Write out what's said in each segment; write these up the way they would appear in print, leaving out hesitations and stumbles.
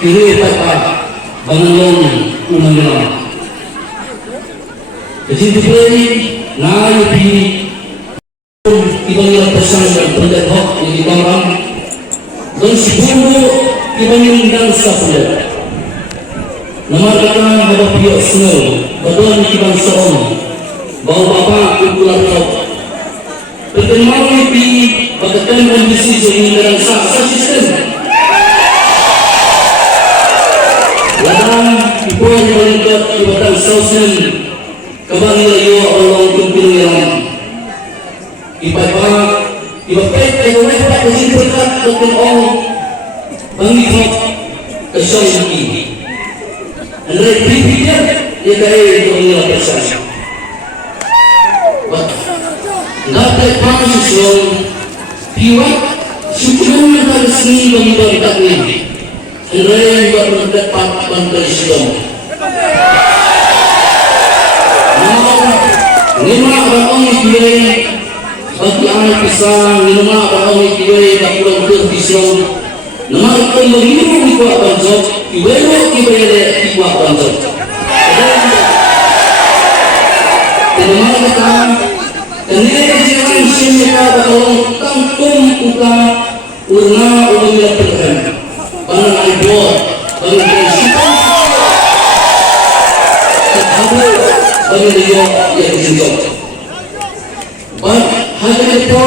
kiri papa bangun umangnya jadi beri naik di ibangnya pesan dan pendapat di barang dan sebelum ibangnya dan sapnya nama kata ada pihak snow badan ibang seorang bawa bapak ukuran top pertemuan di bagaikan kondisi sehingga dalam sah sistem dalam ibuan meningkat ibatan sosial kembali lagi Allah untuk yang ibadah ibadah kesimpulan untuk orang bangkit kesalahan ini anda pikir dia kaya untuk mengelak kesalahan dapat mahasiswa piwat syukurnya dari seni bagi bangkit ini anda yang buat mendapat bantuan Islam lima orang kiai bagi anak pisang, lima orang kiai bagi orang Islam. Nama itu mengirimikuat banjir, kiai kiaiikuat banjir. Nama kita, ini jangan siapa kalau tangkum kita urna urna terkena. Bang ibu, bang siapa? Bagi dia yang disentuh. Hanya itu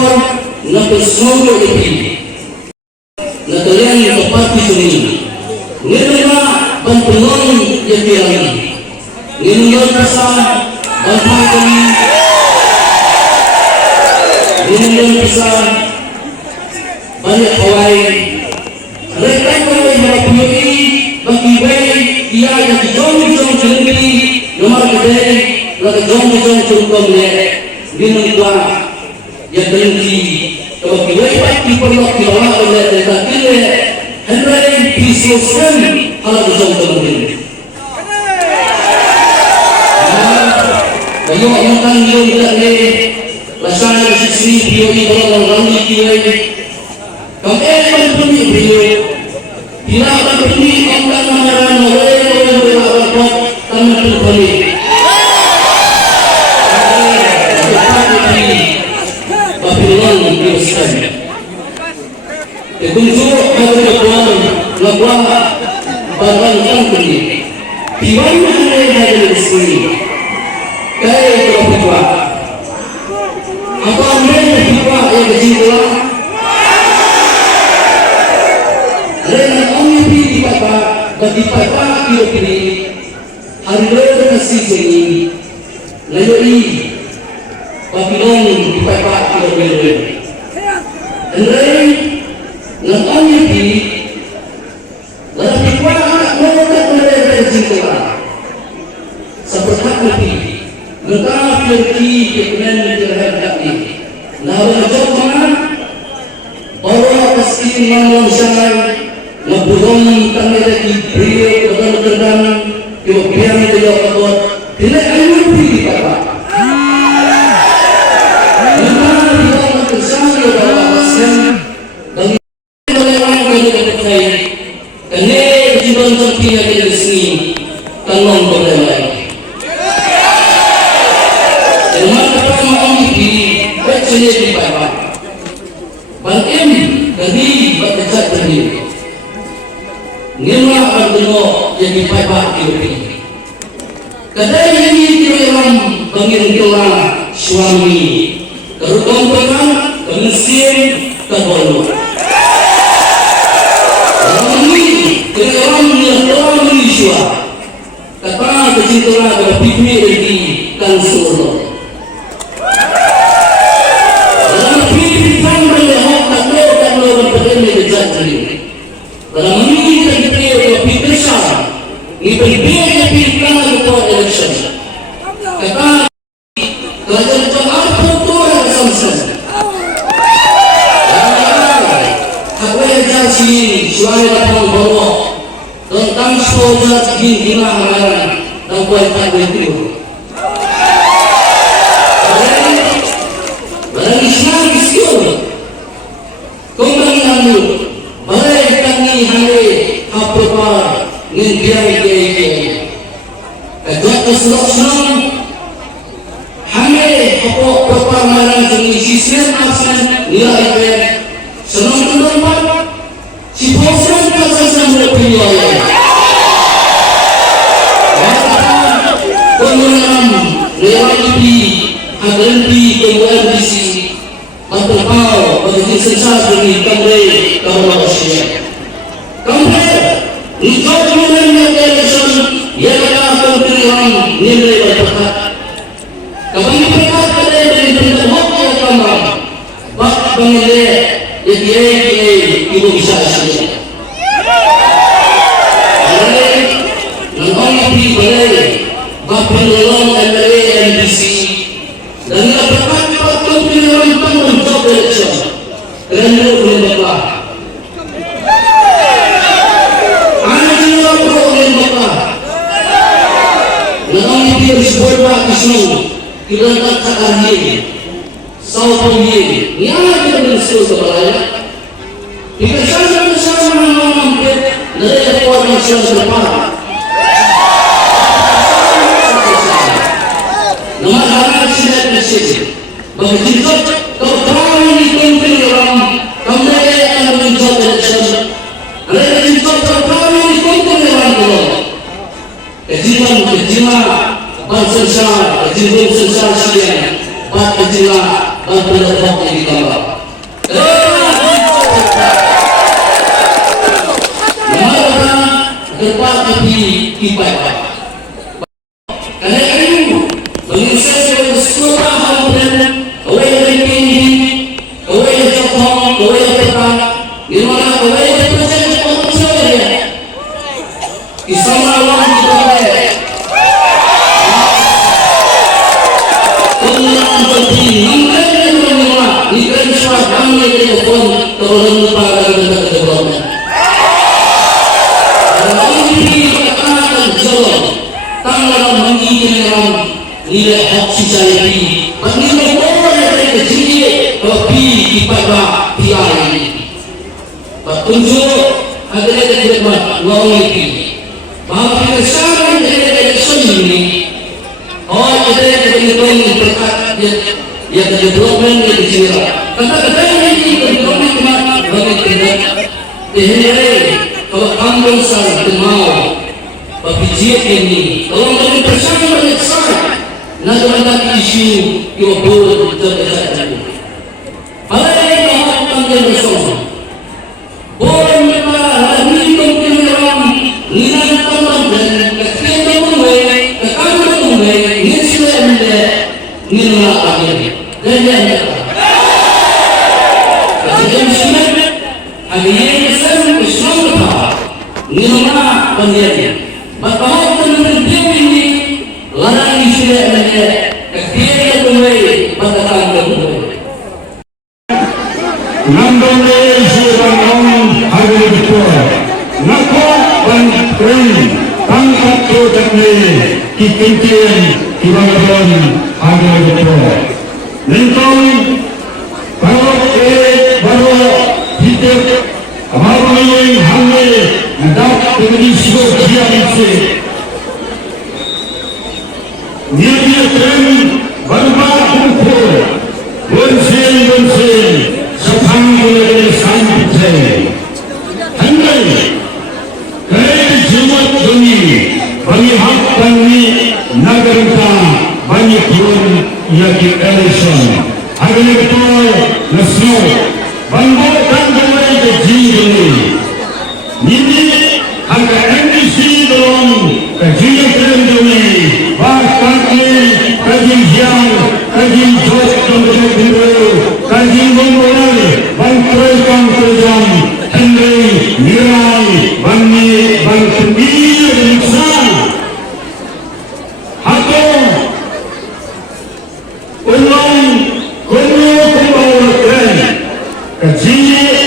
nak semua lebih. Nak kalian tepat di sini. Nilainya bantuan yang dialami. Nilainya besar bantuan kami. Nilainya besar banyak kawan. Mereka boleh melakukan bagi baik dia yang dijauh-jauh sendiri. Nomor kedua, lagi jom contoh minum kuah yang berhenti. Kalau kita pasti perlu kita oleh mereka kita hendak disoskan kalau jom ini. Kalau orang kan dia tidak ni, rasanya sisi dia orang orang dia. Kalau orang punya dia, dia akan punya orang orang orang tanah terbalik. Bapilan diuskan. Kunjung lakukan barang tangkuli. Piwanya ada di sini. Kaya terbuka. Apa anda piwa yang kesimpulan? Rena kami di papa, bagi papa kilo kini. Hari lalu kasih sini. Lalu Babilon di papa kilo kilo. Andai nakanya di dalam pikiran anak mereka mereka kesimpulan. Seperti ini, mereka pergi ke mana terhadap ini. Lalu macam orang pasti malam sangat ngebuang tangan di beliau betul-betul kemudian dia kata tidak akan pergi papa. Kadang ini orang pengintilan suami terutama mesin terbaru. Ini orang yang Malaysia kata kecintaan berpikir di Tansulo. Dalam pikiran mereka tak boleh berpikir berjadi. Dalam ini kita berpikir besar. Ini berbeza pikiran untuk election. Kata kerajaan apa tu yang samsung. Apa yang jadi suara datang bawa tentang soal gila amaran dan kualitas itu. Barang Islam istiul. Kembali ambil. Barang kami hari apa apa perpangaran jenis sistem aksen nilai IPM senang tempat si bosan pasal berpilihan pemenang reality agensi kemudian visi atau bagi sensasi ini kembali kepada Asia kembali untuk mengenai election yang akan pilihan nilai berkat kembali berkat pada yang berbentuk yang kamar bak penilai yang ibu bisa Asia mengenai boleh bak penolong MLA NBC dan ia berkat waktu pilihan tanggung jawab election kerana berlebihan anak jiwa berlebihan mengenai dia sebuah isu kita tak akhir saupan dia yang kita berseru kepada jika sahaja bersama mengampir dari kuat nasional depan nama anak silat mesej bagi cinta kau tahu ini kumpul orang kembali akan menjawab election ada cinta kau tahu ini kumpul orang kalau kejilan bangsa kejilan sensar siang bat kejilan bat berlebihan di kamar nama depan api kipai kerana itu mengisah sekolah hampir awal dari tinggi awal dari Jepang awal dari petang di mana awal dari proses pembangunan Islam Allah dipakai pengulangan bagi nampak dan menolak di kerana kami dari Jepang terlalu lupa dan development dan ini akan jalan tanggal menginginkan nilai hak society menilai orang yang kecil tapi ibadah tiada petunjuk adalah terdapat lagi bahawa kesan dari election ini adalah terdapat berkat yang development yang dicira kata-kata ini development bagi kita dihindari kalau kamu salah mau berbicara ini kalau kamu bersama banyak salah nak ada isu yang boleh terjadi. Ada yang akan bersama. Boleh mereka lagi mengkirakan nilai tambah dan ketika mulai, ketika mulai nilai akhir dan yang ketika Islam ada yang Islam nilai pendidikan. Bapak pendidikan ini larang istilah ini ketika mulai pada tanggal mulai Nandone Subanong Hari Betul Nakok dan Kering Tangkat Tutakni Kikincin Kibangon Hari Betul Lintong Barok Baru Hidup Amarmayin Hamil Nadak Indonesia Kianisi Niatnya tren berubah kumpul Bensin Sepang boleh sampai Handai Kerana jimat demi Bagi hak kami Negara banyak pun Yaki election Harga betul Nasional Banggotan mulai keji ini Ini harga NDC dalam Kajian tren demi Bahkan kaji yang kaji jos dan kaji memulai bantuan kerjaan Henry Mirai Bani Bantubir Insan atau ulang kunyo kembali kaji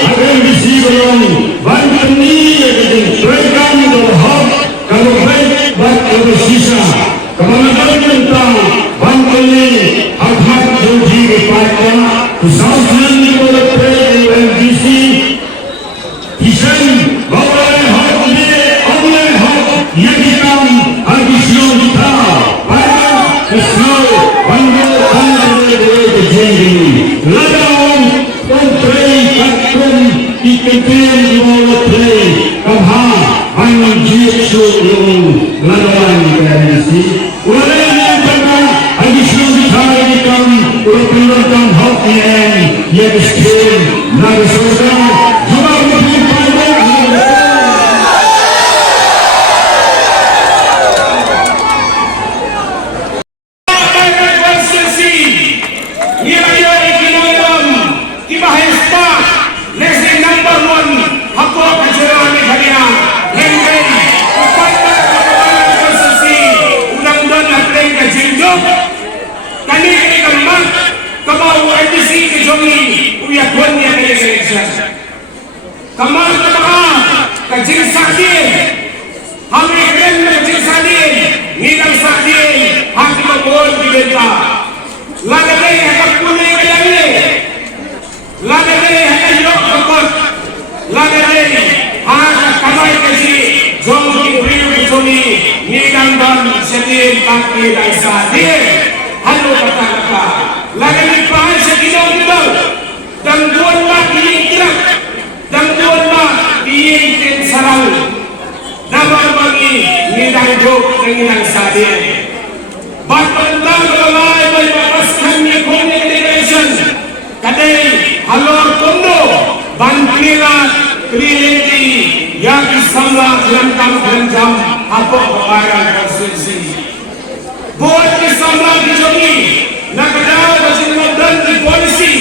akan disibulkan Bantubir Insan berhak kalau baik kalau sisa kemenangan tentang Bantuni hak-hak janji dipatkan kesaksian oleh PNDC Isan bahwa hak ini oleh hak yang hitam habis yang kita pada keseluruh Bantuni yang miskin, naga surga, juga lebih panjang. Kajing Sadin, kami keren Kajing Sadin, nidang Sadin, hati membol di benta. Lagai hakak punai kayane, lagai hakak yok kepot, lagai hakak kamai kaji, jom di beriu kecuni, nidang dan Sadin kaki dan Sadin, halu kata-kata, lagai pahan Sadin orang dan buat lagi ikhlas, dan buat lagi sarang nama bagi nidang jok dengan Sadin batang balai melepaskan communication kadai halor kondo banpila trileti yang disamla dalam jam apa barang konstitusi buat disamla dijogi nakada wajib dan di polisi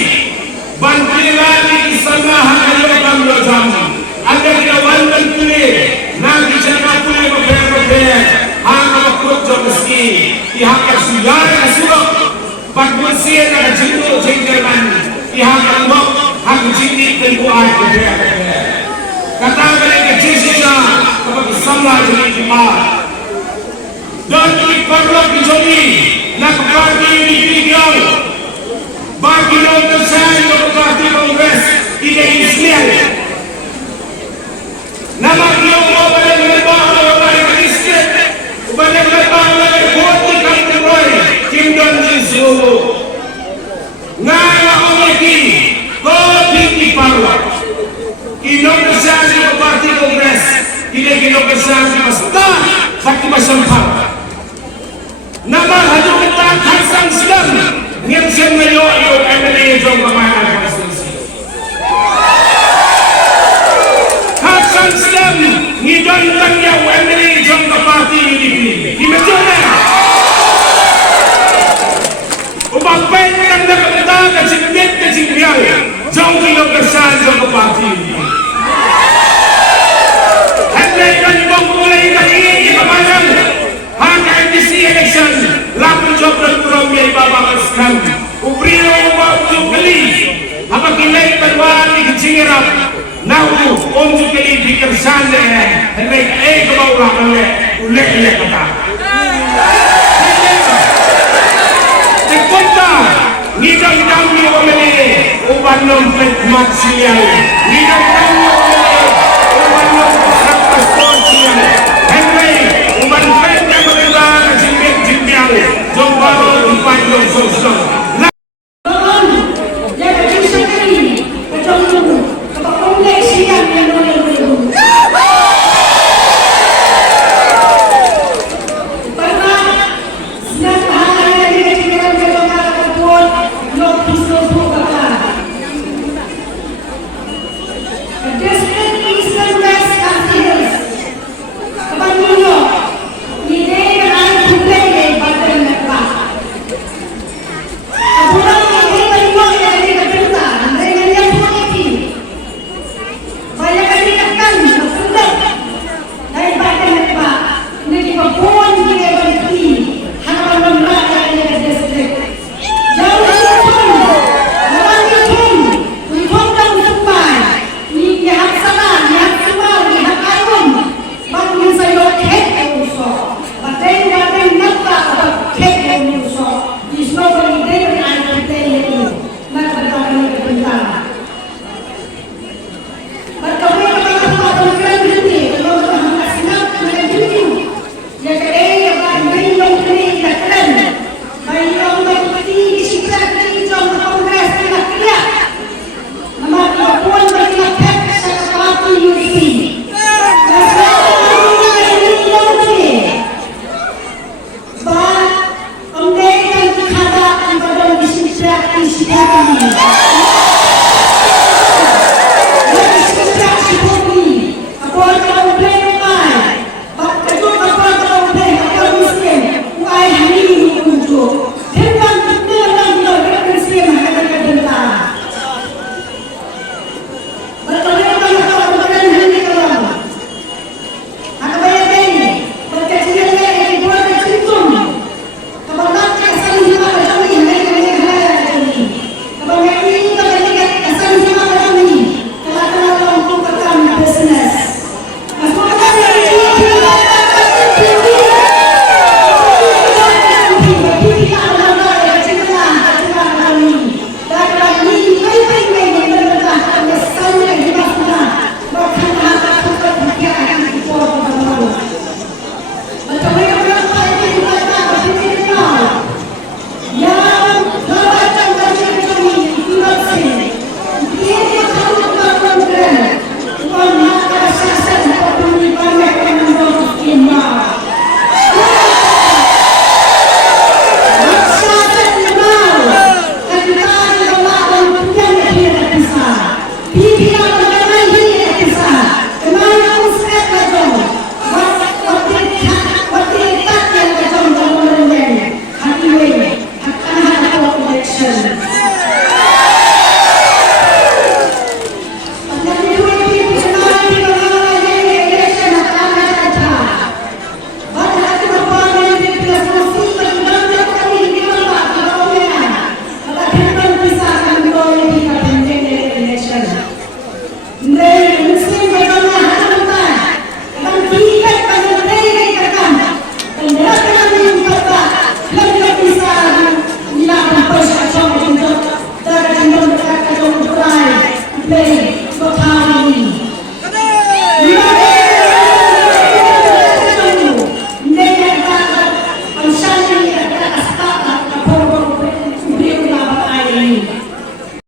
banpila disamla dalam jam ada kawan dan kulit, nanti jangan kulit berber-berber, hang makut jom meski, ihak sudah sudah, bakul sian ada jendu jengkeran, ihak mok, hang jindi tentuan berber-berber. Kata mereka jisnya, kepada samla jadi jemaah. Dan perlu dijogi, nak parti ini tinggal, bagi orang saya untuk parti Kongres tidak Islam. Nama dia balik lebar balik Kristen balik lebar balik boti kantoroi Kingdom Jesu ngala omeki kopi di parwa kino kesani parti Kongres kino kesani pasta sakti masampang nama hadu kita Hasan Islam yang semeyo yo MLA jom pemain konstitusi Islam ni don tangya wendri jong ka parti UDP di mejona ubang pen tang na kata ka singdet ka singbial jong kilo kesan jong ka parti hendak kan bang mulai dari kemarin hak NDC election lapun job dan kurang biaya baba keskan ubrio ubah untuk beli apa kilai berwali kecingirap Nahu untuk kali fikir sana, hendak kau orang ulek ulek kata. Sekonta, nidang kami omeli, uban nombet mat siang, nidang kami omeli, uban nombet sakas